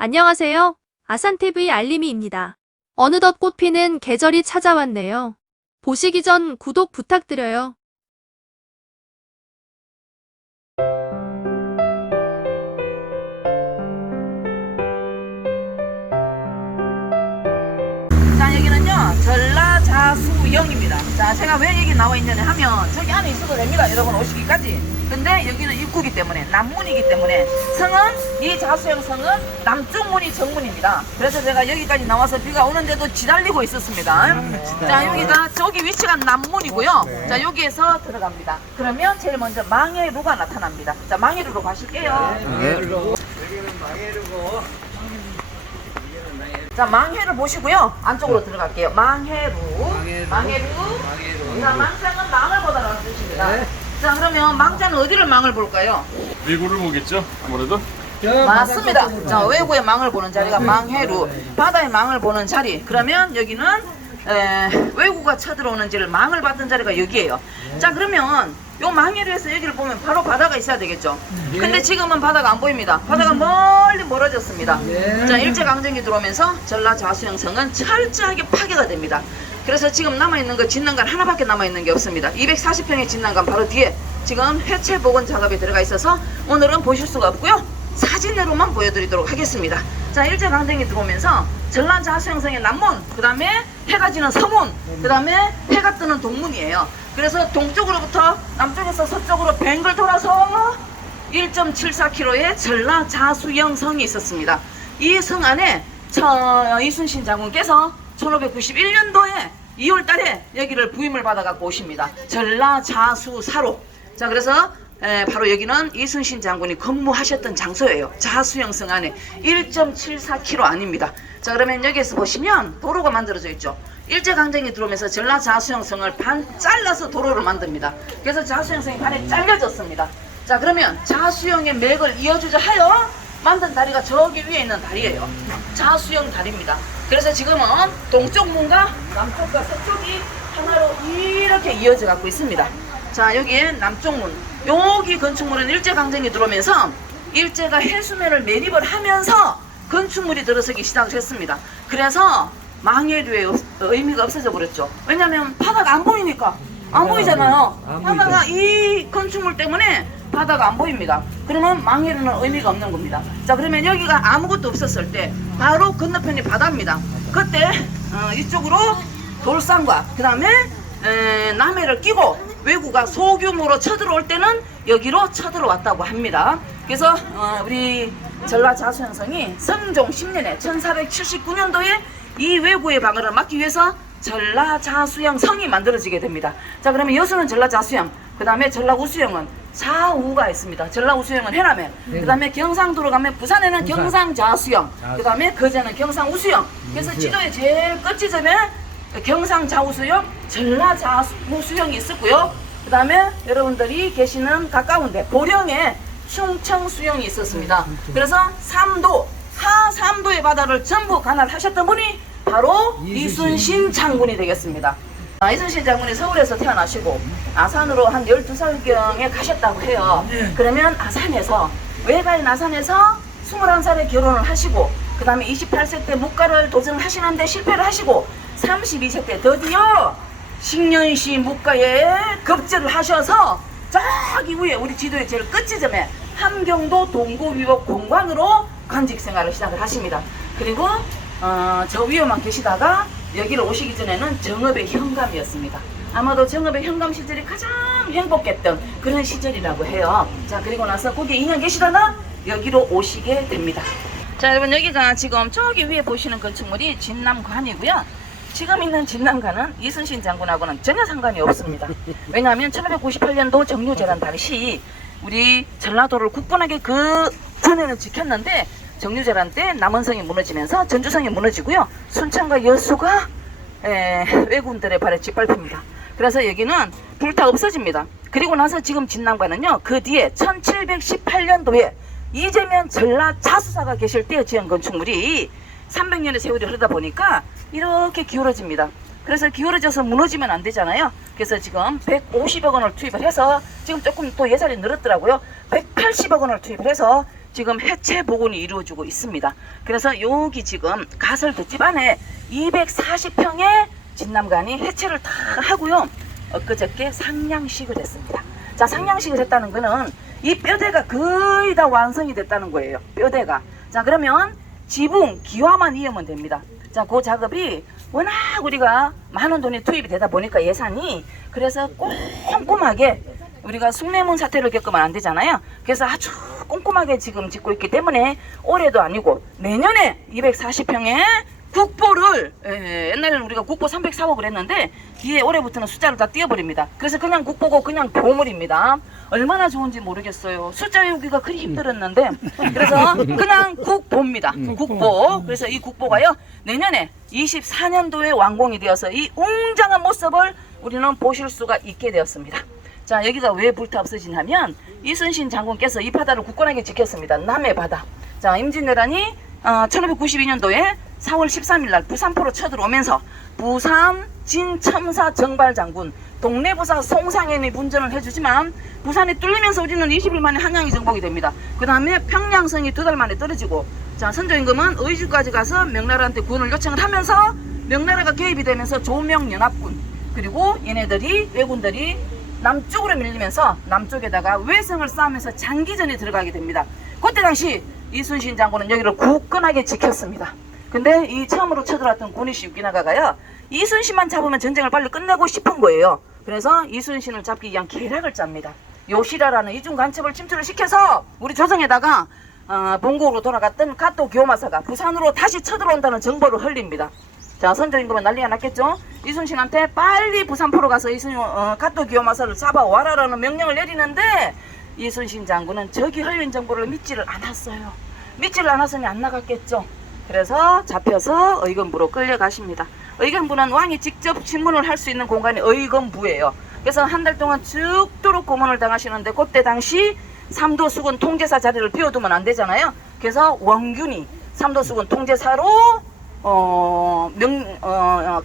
안녕하세요. 아산TV 알림이입니다. 어느덧 꽃피는 계절이 찾아왔네요. 보시기 전 구독 부탁드려요. 자, 여기는요 전라자수영입니다. 자, 제가 왜 여기 나와 있냐면 하면 저기 안에 있어도 됩니다, 여러분 오시기까지. 근데 여기는 입구이기 때문에 남문이기 때문에 성은, 이 자수영 성은 남쪽 문이 정문입니다. 그래서 제가 여기까지 나와서 비가 오는데도 지달리고 있었습니다. 자, 여기가 저기 위치가 남문이고요. 자, 여기에서 들어갑니다. 그러면 제일 먼저 망해루가 나타납니다. 자, 망해루로 가실게요. 여기는 망해루고. 자, 망해를 보시고요. 안쪽으로 들어갈게요. 망해루. 망해루. 자, 망자는 망을 보다라는 뜻입니다. 네. 자, 그러면 망자는 어디를 망을 볼까요? 외구를 보겠죠? 아무래도 맞습니다. 자, 외구의 망을 보는 자리가 망해루. 바다의 망을 보는 자리. 그러면 여기는 외구가 쳐들어오는지를 망을 봤던 자리가 여기예요. 자, 그러면 요 망해루에서 여기를 보면 바로 바다가 있어야 되겠죠. 근데 지금은 바다가 안 보입니다. 바다가 멀리 멀어졌습니다. 자, 일제강점기 들어오면서 전라자수영성은 철저하게 파괴가 됩니다. 그래서 지금 남아있는 거 진난간 하나밖에 남아있는 게 없습니다. 240평의 진난간 바로 뒤에 지금 해체 복원 작업에 들어가 있어서 오늘은 보실 수가 없고요. 사진으로만 보여드리도록 하겠습니다. 자, 일제강점기 들어오면서 전라자수영성의 남문, 그 다음에 해가 지는 서문, 그 다음에 해가 뜨는 동문이에요. 그래서 동쪽으로부터 남쪽에서 서쪽으로 뱅글 돌아서 1.74km의 전라자수영성이 있었습니다. 이 성 안에 이순신 장군께서 1591년도에 2월달에 여기를 부임을 받아갖고 오십니다. 전라자수사로. 자, 그래서 바로 여기는 이순신 장군이 근무하셨던 장소예요. 자수영성 안에 1.74km 아닙니다. 자, 그러면 여기에서 보시면 도로가 만들어져 있죠. 일제강점기 들어오면서 전라자수영성을 반 잘라서 도로를 만듭니다. 그래서 자수영성이 반에 잘려졌습니다. 자, 그러면 자수영의 맥을 이어주자 하여 만든 다리가 저기 위에 있는 다리예요. 자수영 다리입니다. 그래서 지금은 동쪽 문과 남쪽과 서쪽이 하나로 이렇게 이어져 갖고 있습니다. 자, 여기에 남쪽 문, 여기 건축물은 일제강점기 들어오면서 일제가 해수면을 매립을 하면서 건축물이 들어서기 시작했습니다. 그래서 망해류의 의미가 없어져 버렸죠. 왜냐면 바다가 안 보이니까. 안 보이잖아요. 바다가 이 건축물 때문에 바다가 안 보입니다. 그러면 망해류는 의미가 없는 겁니다. 자, 그러면 여기가 아무것도 없었을 때 바로 건너편이 바다입니다. 그때 이쪽으로 돌산과 그 다음에 남해를 끼고 외구가 소규모로 쳐들어올 때는 여기로 쳐들어왔다고 합니다. 그래서 우리 전라자수영성이 성종 10년에 1479년도에 이 외구의 방어를 막기 위해서 전라자수영성이 만들어지게 됩니다. 자, 그러면 여수는 전라자수영, 그 다음에 전라우수영은 좌우가 있습니다. 전라우수영은 해남에, 그 다음에 경상도로 가면 부산에는 경상자수영, 그 다음에 거제는 경상우수영. 그래서 지도의 제일 끝지점에 경상자우수영, 전라자우수영이 있었고요. 그 다음에 여러분들이 계시는 가까운데 보령에 충청수영이 있었습니다. 그래서 하삼도의 바다를 전부 관할하셨던 분이 바로 이순신 장군이 되겠습니다. 이순신 장군이 서울에서 태어나시고 아산으로 한 12살경에 가셨다고 해요. 그러면 아산에서, 외가인 아산에서 21살에 결혼을 하시고, 그 다음에 28세 때 묵가를 도전을 하시는데 실패를 하시고 32세 때 드디어 식년시 묵가에 급제를 하셔서 저기 위에 우리 지도의 제일 끝지점에 함경도 동구위복 공관으로 관직 생활을 시작을 하십니다. 그리고 저 위에만 계시다가 여기를 오시기 전에는 정읍의 현감이었습니다. 아마도 정읍의 현감 시절이 가장 행복했던 그런 시절이라고 해요. 자, 그리고 나서 거기 2년 계시다가 여기로 오시게 됩니다. 자, 여러분, 여기가 지금 저기 위에 보시는 건축물이 진남관이고요. 지금 있는 진남관은 이순신 장군하고는 전혀 상관이 없습니다. 왜냐하면 1598년도 정유재란 당시 우리 전라도를 굳건하게 그 전에는 지켰는데 정유재란 때 남원성이 무너지면서 전주성이 무너지고요. 순천과 여수가 왜군들의 발에 짓밟힙니다. 그래서 여기는 불타 없어집니다. 그리고 나서 지금 진남관은요, 그 뒤에 1718년도에 이재명 전라자수사가 계실 때 지은 건축물이 300년의 세월이 흐르다 보니까 이렇게 기울어집니다. 그래서 기울어져서 무너지면 안 되잖아요. 그래서 지금 150억 원을 투입을 해서 지금 조금 또 예산이 늘었더라고요. 180억 원을 투입을 해서 지금 해체 복원이 이루어지고 있습니다. 그래서 여기 지금 가설 돛집 안에 240평의 진남관이 해체를 다 하고요. 엊그저께 상냥식을 했습니다. 자, 상냥식을 했다는 거는 이 뼈대가 거의 다 완성이 됐다는 거예요. 뼈대가. 자, 그러면 지붕, 기와만 이으면 됩니다. 자, 그 작업이 워낙 우리가 많은 돈이 투입이 되다 보니까 예산이, 그래서 꼼꼼하게 우리가 숭례문 사태를 겪으면 안 되잖아요. 그래서 아주 꼼꼼하게 지금 짓고 있기 때문에 올해도 아니고 내년에 240평의 국보를, 옛날에는 우리가 국보 304억을 했는데 뒤에 올해부터는 숫자를 다 띄워버립니다. 그래서 그냥 국보고 그냥 보물입니다. 얼마나 좋은지 모르겠어요. 숫자 외우기가 그리 힘들었는데 그래서 그냥 국보입니다. 국보. 그래서 이 국보가요 내년에 24년도에 완공이 되어서 이 웅장한 모습을 우리는 보실 수가 있게 되었습니다. 자, 여기가 왜 불타 없어지냐면 이순신 장군께서 이 바다를 굳건하게 지켰습니다. 남해 바다. 자, 임진왜란이 1592년도에 4월 13일 날 부산포로 쳐들어오면서 부산 진첨사 정발장군 동래부사 송상현이 분전을 해주지만 부산이 뚫리면서 우리는 20일 만에 한양이 정복이 됩니다. 그 다음에 평양성이 2달 만에 떨어지고, 자, 선조임금은 의주까지 가서 명나라한테 구원을 요청을 하면서 명나라가 개입이 되면서 조명연합군, 그리고 얘네들이 왜군들이 남쪽으로 밀리면서 남쪽에다가 외성을 쌓으면서 장기전에 들어가게 됩니다. 그때 당시 이순신 장군은 여기를 굳건하게 지켰습니다. 근데 이 처음으로 쳐들어왔던 고니시 유기나가가요, 이순신만 잡으면 전쟁을 빨리 끝내고 싶은 거예요. 그래서 이순신을 잡기 위한 계략을 짭니다. 요시라라는 이중 간첩을 침투를 시켜서 우리 조정에다가 본국으로 돌아갔던 가토 교마사가 부산으로 다시 쳐들어온다는 정보를 흘립니다. 자, 선조임금은 난리가 났겠죠. 이순신한테 빨리 부산포로 가서 가토 교마사를 잡아와라라는 명령을 내리는데 이순신 장군은 저기 흘린 정보를 믿지를 않았어요. 믿지를 않았으니 안 나갔겠죠. 그래서 잡혀서 의금부로 끌려가십니다. 의금부는 왕이 직접 신문을 할 수 있는 공간이 의금부예요. 그래서 한 달 동안 죽도록 고문을 당하시는데 그때 당시 삼도수군 통제사 자리를 비워두면 안 되잖아요. 그래서 원균이 삼도수군 통제사로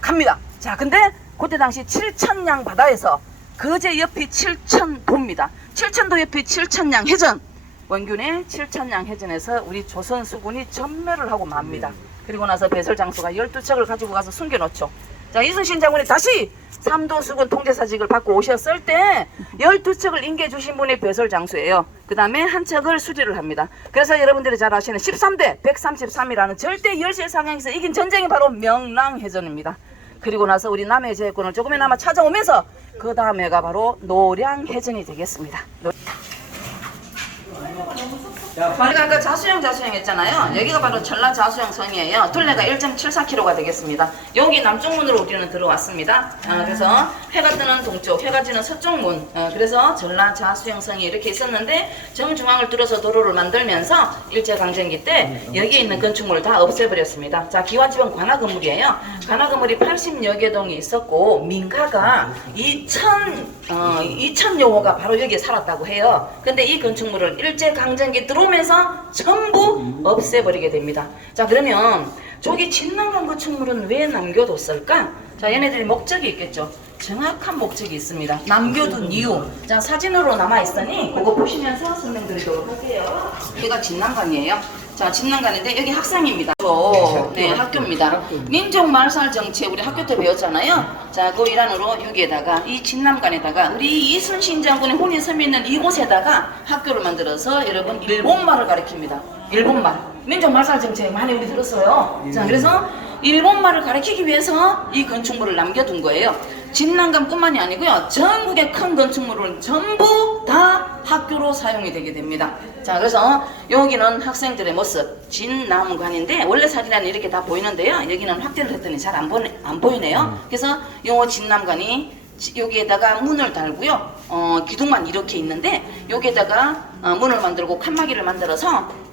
갑니다. 자, 근데 그때 당시 7천량 바다에서 거제 옆이 7천도입니다. 7천도 옆이 7천량 해전, 원균의 7천량 해전에서 우리 조선 수군이 전멸을 하고 맙니다. 그리고 나서 배설장수가 12척을 가지고 가서 숨겨놓죠. 자, 이순신 장군이 다시 삼도수군 통제사직을 받고 오셨을 때 12척을 인계해 주신 분이 배설장수예요. 그 다음에 한 척을 수리를 합니다. 그래서 여러분들이 잘 아시는 13대 133이라는 절대 열세 상황에서 이긴 전쟁이 바로 명랑해전입니다. 그리고 나서 우리 남해 제해권을 조금이나마 찾아오면서 그 다음에가 바로 노량해전이 되겠습니다. 우리가 아까 자수형 했잖아요. 여기가 바로 전라 자수형 성이에요. 둘레가 1.74km가 되겠습니다. 여기 남쪽 문으로 우리는 들어왔습니다. 그래서 해가 뜨는 동쪽, 해가 지는 서쪽 문. 그래서 전라 자수형 성이 이렇게 있었는데 정중앙을 뚫어서 도로를 만들면서 일제강점기 때 여기에 있는 건축물을 다 없애버렸습니다. 자, 기와집은 관아 건물이에요. 관아 건물이 80여 개 동이 있었고 민가가 2,000여 호가 바로 여기에 살았다고 해요. 근데 이 건축물을 일제강점기 들어오면서 전부 없애버리게 됩니다. 자, 그러면 저기 진남관 건축물은 왜 남겨뒀을까? 자, 얘네들이 목적이 있겠죠. 정확한 목적이 있습니다. 남겨둔 이유. 자, 사진으로 남아있으니 그거 보시면서 설명드리도록 할게요. 여기가 진남관이에요. 자, 진남관인데 여기 학생입니다. 네, 학교입니다. 민족말살 정책 우리 학교 때 배웠잖아요. 자, 그 일환으로 여기에다가 이 진남관에다가 우리 이순신 장군의 혼이 서있는 이곳에다가 학교를 만들어서 여러분 일본말을 가르칩니다. 일본말. 민족말살 정책 많이 우리 들었어요. 자, 그래서 일본말을 가르치기 위해서 이 건축물을 남겨둔 거예요. 진남관뿐만이 아니고요. 전국의 큰 건축물은 전부 다 학교로 사용이 되게 됩니다. 자, 그래서 여기는 학생들의 모습, 진남관인데 원래 사진에는 이렇게 다 보이는데요. 여기는 확대를 했더니 잘 안 보이네요. 그래서 요 진남관이 여기에다가 문을 달고요. 기둥만 이렇게 있는데 여기에다가 문을 만들고 칸막이를 만들어서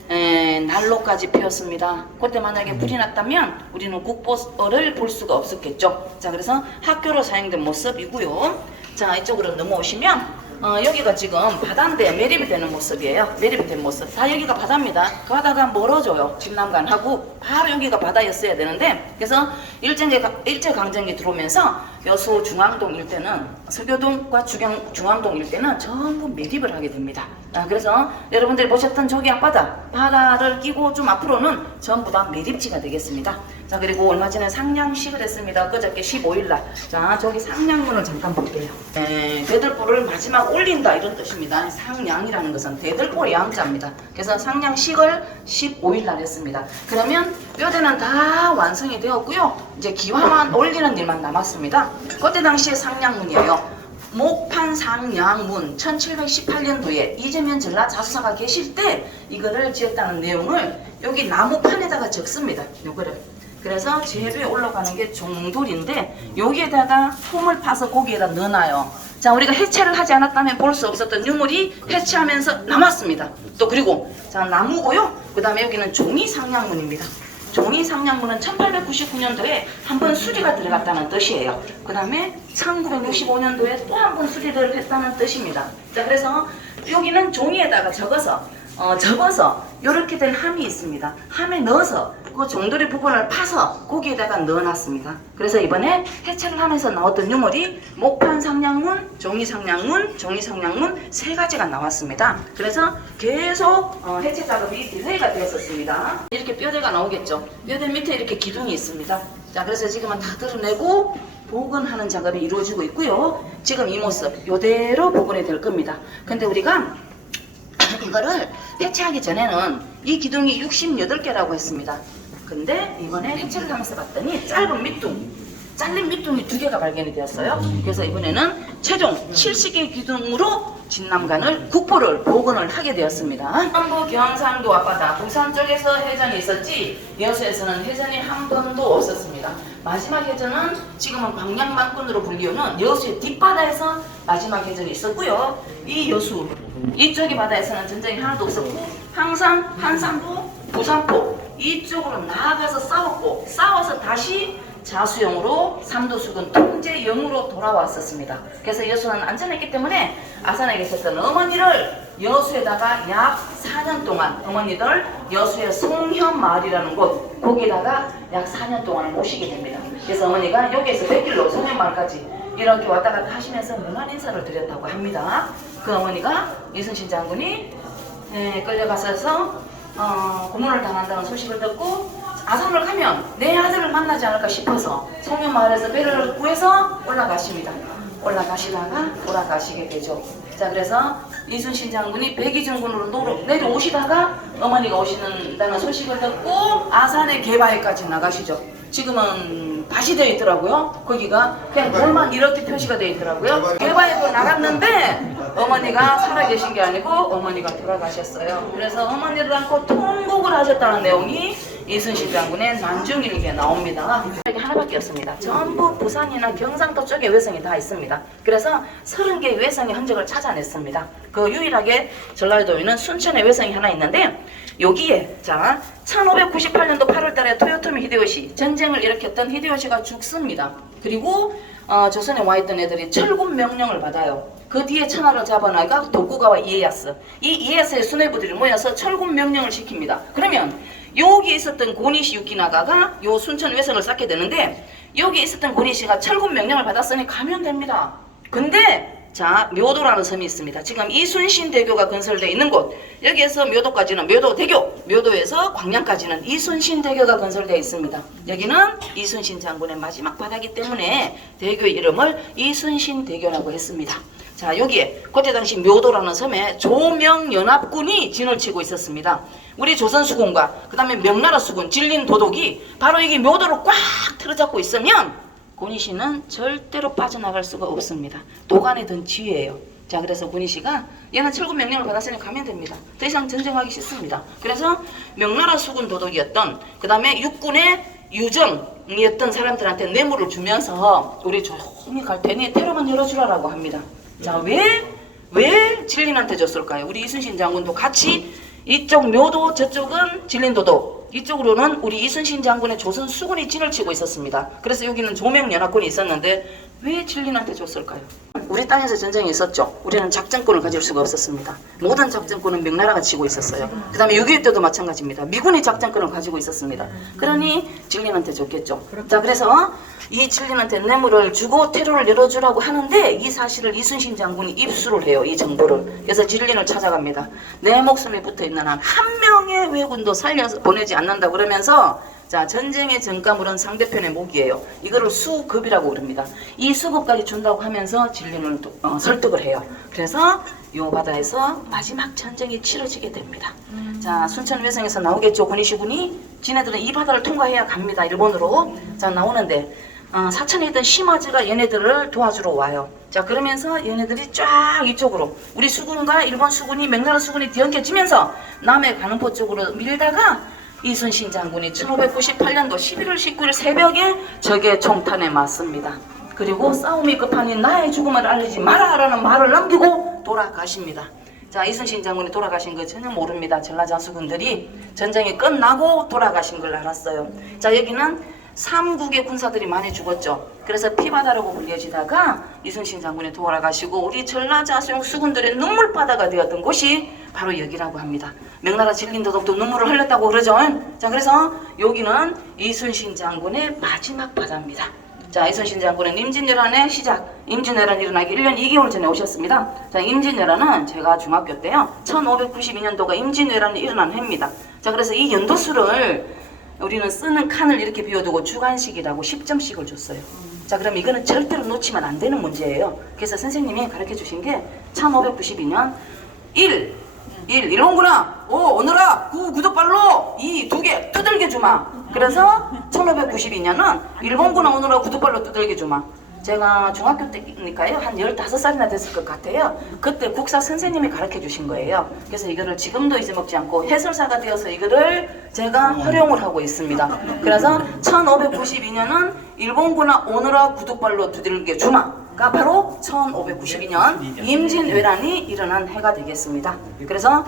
난로까지 피웠습니다. 그때 만약에 불이 났다면 우리는 국보를 볼 수가 없었겠죠. 자, 그래서 학교로 사용된 모습이고요. 자, 이쪽으로 넘어오시면 여기가 지금 바다인데 매립이 되는 모습이에요. 매립이 된 모습. 다 여기가 바다입니다. 그 바다가 멀어져요. 진남관하고 바로 여기가 바다였어야 되는데 그래서 일제강점기 들어오면서 여수 중앙동 일대는 서교동과 중앙동 일대는 전부 매립을 하게 됩니다. 그래서 여러분들이 보셨던 저기 앞바다, 바다를 끼고 좀 앞으로는 전부 다 매립지가 되겠습니다. 자, 그리고 얼마 전에 상량식을 했습니다. 그저께 15일날. 자, 저기 상량문을 잠깐 볼게요. 대들보를 마지막 올린다 이런 뜻입니다. 상량이라는 것은 대들보 양자입니다. 그래서 상량식을 15일날 했습니다. 그러면 뼈대는 다 완성이 되었고요. 이제 기와만 올리는 일만 남았습니다. 그때 당시에 상량문이에요. 목판 상량문 1718년도에 이재명 전라자수사가 계실 때 이거를 지었다는 내용을 여기 나무판에다가 적습니다. 요거를. 그래서 제일 위에 올라가는 게 종돌인데 여기에다가 폼을 파서 고기에다 넣어놔요. 자, 우리가 해체를 하지 않았다면 볼 수 없었던 유물이 해체하면서 남았습니다. 또 그리고 자, 나무고요. 그 다음에 여기는 종이 상량문입니다. 종이 상량문은 1899년도에 한 번 수리가 들어갔다는 뜻이에요. 그 다음에 1965년도에 또 한 번 수리를 했다는 뜻입니다. 자, 그래서 여기는 종이에다가 접어서 이렇게 된 함이 있습니다. 함에 넣어서 그 종돌이 부분을 파서 고기에다가 넣어놨습니다. 그래서 이번에 해체를 하면서 나왔던 유물이 목판 상량문, 종이 상량문, 종이 상량문 세 가지가 나왔습니다. 그래서 계속 해체 작업이 딜레이가 되었었습니다. 이렇게 뼈대가 나오겠죠. 뼈대 밑에 이렇게 기둥이 있습니다. 자, 그래서 지금은 다 드러내고 복원하는 작업이 이루어지고 있고요. 지금 이 모습 이대로 복원이 될 겁니다. 근데 우리가 이거를 해체하기 전에는 이 기둥이 68개라고 했습니다. 근데 이번에 해체를 하면서 봤더니 짧은 밑둥, 잘린 밑둥이 2개가 발견이 되었어요. 그래서 이번에는 최종 70개 기둥으로 진남관을 국보를 복원을 하게 되었습니다. 남부 경상도 앞바다 부산 쪽에서 해전이 있었지 여수에서는 해전이 한 번도 없었습니다. 마지막 해전은 지금은 광양만군으로 불리우는 여수의 뒷바다에서 마지막 해전이 있었고요. 이 여수 이쪽의 바다에서는 전쟁이 하나도 없었고 항상 한산부, 부산포 이쪽으로 나아가서 싸웠고 싸워서 다시 자수영으로 삼도수군 통제영으로 돌아왔었습니다. 그래서 여수는 안전했기 때문에 아산에 계셨던 어머니를 여수에다가 약 4년 동안 어머니들 여수의 송현마을이라는 곳 거기다가 약 4년 동안 모시게 됩니다. 그래서 어머니가 여기에서 100길로 송현마을까지 이렇게 왔다 갔다 하시면서 문안 인사를 드렸다고 합니다. 그 어머니가 이순신 장군이 끌려가서 고문을 당한다는 소식을 듣고 아산을 가면 내 아들을 만나지 않을까 싶어서 송년마을에서 배를 구해서 올라가십니다. 올라가시다가 돌아가시게 되죠. 자, 그래서 이순신 장군이 백의정군으로 내려오시다가 어머니가 오시는다는 소식을 듣고 아산의 개바에까지 나가시죠. 지금은 다시 되어 있더라고요. 거기가 그냥 돌만 이렇게 표시가 되어 있더라고요. 개바에도 나갔는데 어머니가 살아계신 게 아니고 어머니가 돌아가셨어요. 그래서 어머니를 안고 통곡을 하셨다는 내용이 이순신 장군의 난중일기에 나옵니다. 이게 하나밖에 없습니다. 전부 부산이나 경상도 쪽에 외성이 다 있습니다. 그래서 30개의 외성의 흔적을 찾아냈습니다. 그 유일하게 전라도에는 순천의 외성이 하나 있는데 여기에 자 1598년도 8월달에 토요토미 히데요시 전쟁을 일으켰던 히데요시가 죽습니다. 그리고 조선에 와있던 애들이 철군 명령을 받아요. 그 뒤에 천하를 잡아나가 도쿠가와 이에야스 이 이에야스의 수뇌부들이 모여서 철군 명령을 시킵니다. 그러면 여기 있었던 고니시 유키나가가 요 순천 외성을 쌓게 되는데 여기 있었던 고니시가 철군 명령을 받았으니 가면 됩니다. 근데 자 묘도라는 섬이 있습니다. 지금 이순신대교가 건설되어 있는 곳 여기에서 묘도까지는 묘도대교 묘도에서 광양까지는 이순신대교가 건설되어 있습니다. 여기는 이순신 장군의 마지막 바다이기 때문에 대교의 이름을 이순신대교라고 했습니다. 자 여기에 그때 당시 묘도라는 섬에 조명연합군이 진을 치고 있었습니다. 우리 조선수군과 그 다음에 명나라 수군 진린도독이 바로 여기 묘도를 꽉 틀어잡고 있으면 고니시는 절대로 빠져나갈 수가 없습니다. 도간에 든 지혜예요. 자 그래서 고니시가 얘는 철군 명령을 받았으니 가면 됩니다. 더 이상 전쟁하기 싫습니다. 그래서 명나라 수군 도독이었던 그 다음에 육군의 유정이었던 사람들한테 뇌물을 주면서 우리 조용히 갈 테니 테러만 열어주라라고 합니다. 자 왜 진린한테 줬을까요? 우리 이순신 장군도 같이 이쪽 묘도 저쪽은 진린도독 이쪽으로는 우리 이순신 장군의 조선 수군이 진을 치고 있었습니다. 그래서 여기는 조명연합군이 있었는데 왜 진린한테 줬을까요? 우리 땅에서 전쟁이 있었죠. 우리는 작전권을 가질 수가 없었습니다. 모든 작전권은 명나라가 쥐고 있었어요. 그 다음에 6.25 때도 마찬가지입니다. 미군이 작전권을 가지고 있었습니다. 그러니 진린한테 줬겠죠. 자, 그래서 이 진린한테 뇌물을 주고 테러를 열어주라고 하는데 이 사실을 이순신 장군이 입수를 해요. 이 정보를. 그래서 진린을 찾아갑니다. 내 목숨이 붙어있는 한 명의 왜군도 살려서 보내지 않는다 그러면서 자, 전쟁의 전가물은 상대편의 목이에요. 이거를 수급이라고 부릅니다. 이 수급까지 준다고 하면서 진린을 설득을 해요. 그래서 요 바다에서 마지막 전쟁이 치러지게 됩니다. 자, 순천 외성에서 나오겠죠. 군이시군이 지네들은 이 바다를 통과해야 갑니다. 일본으로. 자, 나오는데 사천에 있던 시마즈가 얘네들을 도와주러 와요. 자, 그러면서 얘네들이 쫙 이쪽으로 우리 수군과 일본 수군이 명나라 수군이 뒤엉켜지면서 남해 가는포 쪽으로 밀다가 이순신 장군이 1598년도 11월 19일 새벽에 적의 총탄에 맞습니다. 그리고 싸움이 급하니 나의 죽음을 알리지 마라라는 말을 남기고 돌아가십니다. 자, 이순신 장군이 돌아가신 거 전혀 모릅니다. 전라자수군들이 전쟁이 끝나고 돌아가신 걸 알았어요. 자, 여기는 삼국의 군사들이 많이 죽었죠. 그래서 피바다라고 불려지다가 이순신 장군이 돌아가시고 우리 전라자수용 수군들의 눈물바다가 되었던 곳이 바로 여기라고 합니다. 명나라 진린도덕도 눈물을 흘렸다고 그러죠. 자, 그래서 여기는 이순신 장군의 마지막 바다입니다. 자, 이순신 장군은 임진왜란의 시작, 임진왜란 일어나기 1년 2개월 전에 오셨습니다. 자, 임진왜란은 제가 중학교 때요, 1592년도가 임진왜란이 일어난 해입니다. 자, 그래서 이 연도수를 우리는 쓰는 칸을 이렇게 비워두고 주관식이라고 10점씩을 줬어요. 자, 그럼 이거는 절대로 놓치면 안 되는 문제예요. 그래서 선생님이 가르쳐 주신 게 1592년 1원구나 5 오너라 9 구두발로 2 두 개 두들겨 주마. 그래서 1592년은 일본구나 오너라 구두발로 두들겨 주마. 제가 중학교 때니까요 한 15살이나 됐을 것 같아요. 그때 국사 선생님이 가르쳐 주신 거예요. 그래서 이거를 지금도 잊어먹지 않고 해설사가 되어서 이거를 제가 활용을 하고 있습니다. 그래서 1592년은 일본구나 오너라 구두발로 두들겨 주마가 바로 1592년 임진왜란이 일어난 해가 되겠습니다. 그래서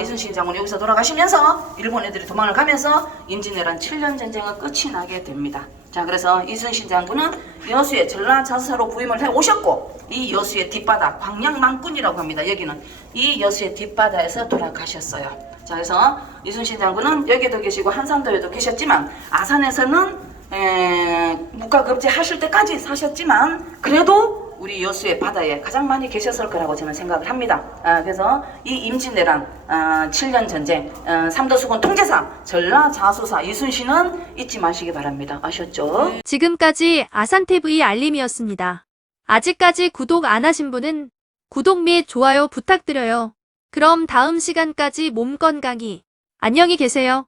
이순신 장군이 여기서 돌아가시면서 일본 애들이 도망을 가면서 임진왜란 7년 전쟁은 끝이 나게 됩니다. 자, 그래서 이순신 장군은 여수의 전라자수사로 부임을 해 오셨고 이 여수의 뒷바다 광양망군이라고 합니다. 여기는 이 여수의 뒷바다에서 돌아가셨어요. 자, 그래서 이순신 장군은 여기에도 계시고 한산도에도 계셨지만 아산에서는 묵과급제 하실 때까지 사셨지만 그래도 우리 여수의 바다에 가장 많이 계셨을 거라고 저는 생각을 합니다. 그래서 이 임진왜란 7년 전쟁 삼도수군 통제사 전라자수사 이순신은 잊지 마시기 바랍니다. 아셨죠? 지금까지 아산TV 알림이었습니다. 아직까지 구독 안 하신 분은 구독 및 좋아요 부탁드려요. 그럼 다음 시간까지 몸 건강히 안녕히 계세요.